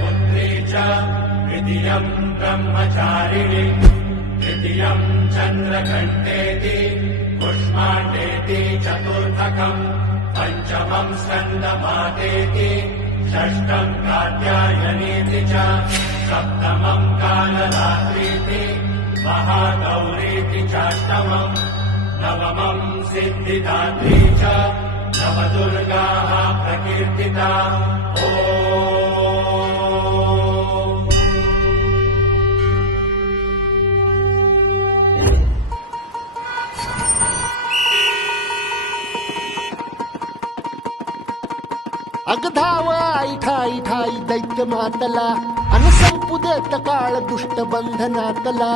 पुत्री च द्वितीयं ब्रह्मचारिणी तृतीयं चन्द्रघण्टेति कुष्माण्डेति चतुर्थकम् पञ्चमं स्कन्दमातेति षष्ठं कात्यायनीति च सप्तमं कालरात्रीति महागौरीति चाष्टमम् नवमं सिद्धिदात्री च नवदुर्गाः प्रकीर्तिता अगधाव आई ठाई ठाई दैत्य मातला अन संपू देत काळ दुष्ट बंधनातला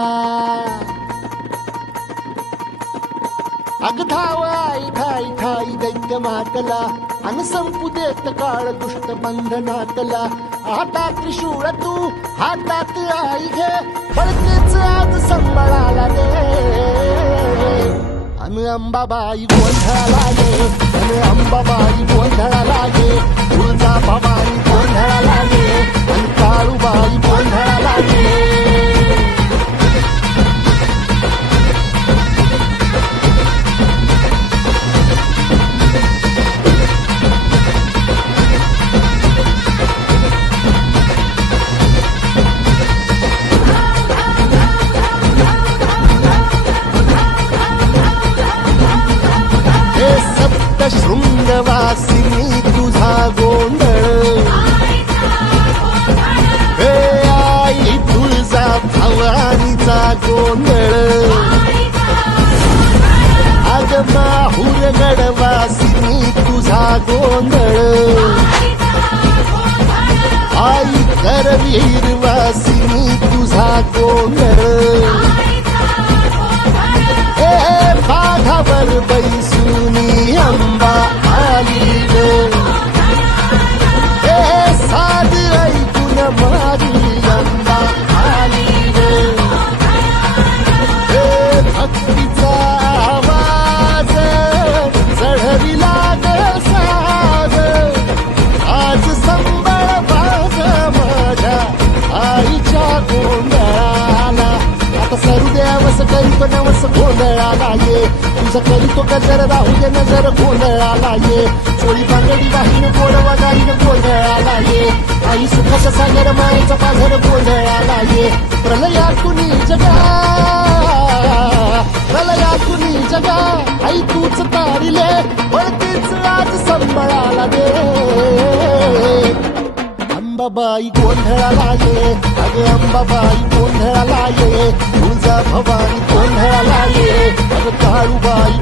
अगधाव आई ठाई ठाई दैत्य मातला अन संपू देत काळ दुष्ट बंधनातला हातात त्रिशूळ तू हातात आई घे फळकेच आज संबळाला दे अन अंबाबाई गोंधळाला गे अन अंबाबाई गोंधळाला गे तुळजा भवानी गोंधळाला गे अन काळूबाई गोंधळाला गे शृंगवासिनी तुझा गोंधळ हे आई तुळजा भवानीचा गोंधळ अग माहूर गडवासिनी तुझा गोंधळ आई करवीरवासिनी तुझा गोंधळ हे बाघावर बैसुनी अंबा आली हे साध ऐकून मारी अंबा आली हे भक्तीचा आवाज चढविला ग साज आज संबळ बाज माझ्या आईच्या गोंधळाला आता सरू द्यावस करीतो नवस गोंधळाला ये तुझं करीतो गजर राहू दे नजर गोंधळाला ये चोळी बांगडी वाहीन गोडवा गाईन गोंधळाला ये आई सुखाचा सागर मायेचा पाझर गोंधळाला ये प्रलयातुनी जगा आई तूच तारिले वळतीच आज संबळाला दे अंबाबाई गोंधळाला ये अगे अंबाबाई गोंधळाला ये तुळजा भवानी गोंधळाला ये अग काळूबाई